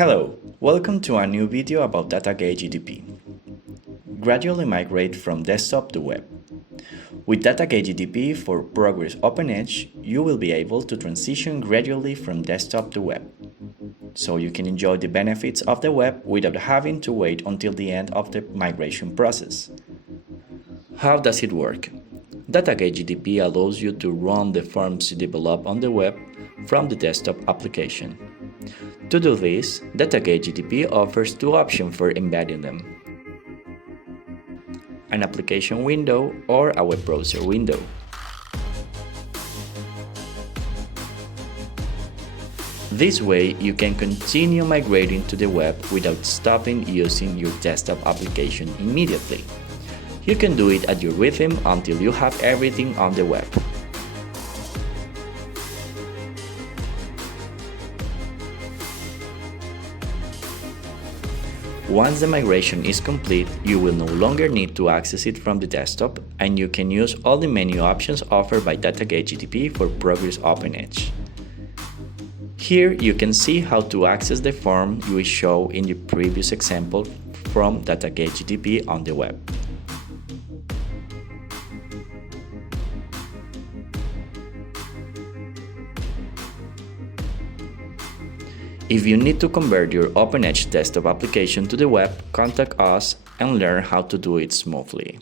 Hello, welcome to a new video about DataGate GDP. Gradually migrate from desktop to web. With DataGate GDP for Progress OpenEdge, you will be able to transition gradually from desktop to web, so you can enjoy the benefits of the web without having to wait until the end of the migration process. How does it work? DataGate GDP allows you to run the forms you develop on the web from the desktop application. To do this, DataGate GDP offers two options for embedding them: an application window or a web browser window. This way, you can continue migrating to the web without stopping using your desktop application immediately. You can do it at your rhythm until you have everything on the web. Once the migration is complete, you will no longer need to access it from the desktop, and you can use all the menu options offered by DataGate GDP for Progress OpenEdge. Here you can see how to access the form we showed in the previous example from DataGate GDP on the web. If you need to convert your OpenEdge desktop application to the web, contact us and learn how to do it smoothly.